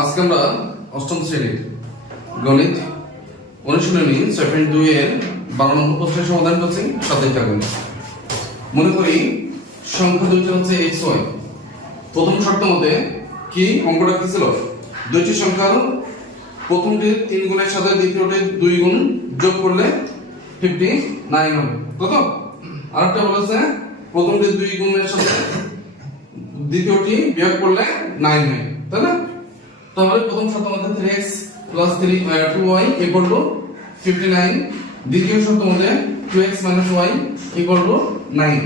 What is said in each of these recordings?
আজকে আমরা অষ্টম শ্রেণির গণিত অনুশীলনী সেভেন দুই এর বারো নম্বর প্রশ্নের সমাধান করছি সাথে থাকবেন মনে করি সংখ্যা দুইটা হচ্ছে এক্স ওয়াই প্রথম শর্ত মতে কি অঙ্কটা কি ছিল? দুইটি সংখ্যার প্রথমটি তিন গুণের সাথে দ্বিতীয়টি দুই গুণ যোগ করলে ফিফটি নাইন হবে। কত? আরেকটা বলেছে প্রথমটি দুই গুণের সাথে দ্বিতীয়টি বিয়োগ করলে নাইন হয়, তাই না? তাহলে প্রথম শর্ত মধ্যে three X plus three two Y equal to fifty nine দ্বিতীয় শর্ত মধ্যে two X minus Y nine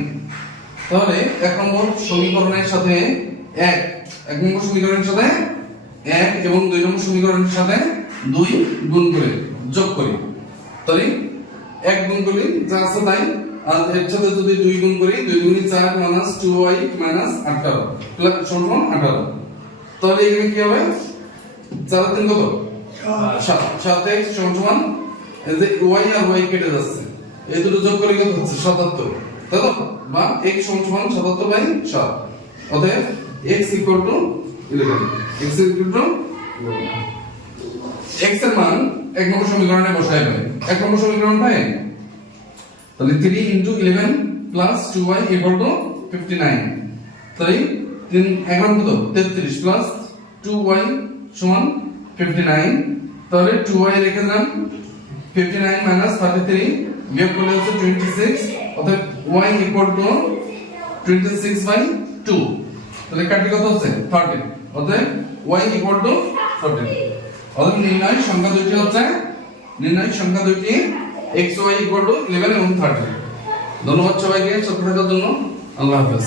তাহলে এক নম্বর সমীকরণের সাথে এক এক নম্বর সমীকরণের সাথে এক এবং দুই নম্বর সমীকরণের সাথে দুই গুণ করে, যোগ করি। তাহলে এক গুণ করি যা আছে তাই, আর এর সাথে যদি দুই গুণ করি, দুই গুণি চার মাইনাস টু ওয়াই মাইনাস আঠারো আঠারো। তাহলে এখানে কি হবে? চার তিন কত? সাত। সাত। এক্স সমান সমান যে ওয়াই আর ওয়াই কেটে যাচ্ছে। এই দুটো যোগ করে কত হচ্ছে? সাতাত্তর। তাই তো বা এক্স সমান সমান সাতাত্তর বাই সাত। অতএব X equal to eleven X equal to এক্সের মান এক নম্বর সমীকরণে বসায় পাই এক নম্বর সমীকরণ পাই তাহলে three into eleven plus two Y equal to fifty nine তাহলে তিন নম্বর কত? তেত্রিশ প্লাস টু ওয়াই সমান ফিফটি নাইন তাহলে টু ওয়াই রেখে দিলাম। Fifty nine minus thirty three বিয়োগ করলে হচ্ছে টোয়েন্টি সিক্স অর্থাৎ Y equal to twenty six by two তাহলে কাটি কত হচ্ছে? থার্টি অর্থাৎ ওয়াই ইকুয়াল টু থার্টি অর্থাৎ নির্ণয় সংখ্যা দুইটি হচ্ছে, নির্ণয় সংখ্যা দুইটি X Y equal to eleven এবং থার্টি ধন্যবাদ সবাইকে সাথে থাকার জন্য। আল্লাহ হাফেজ।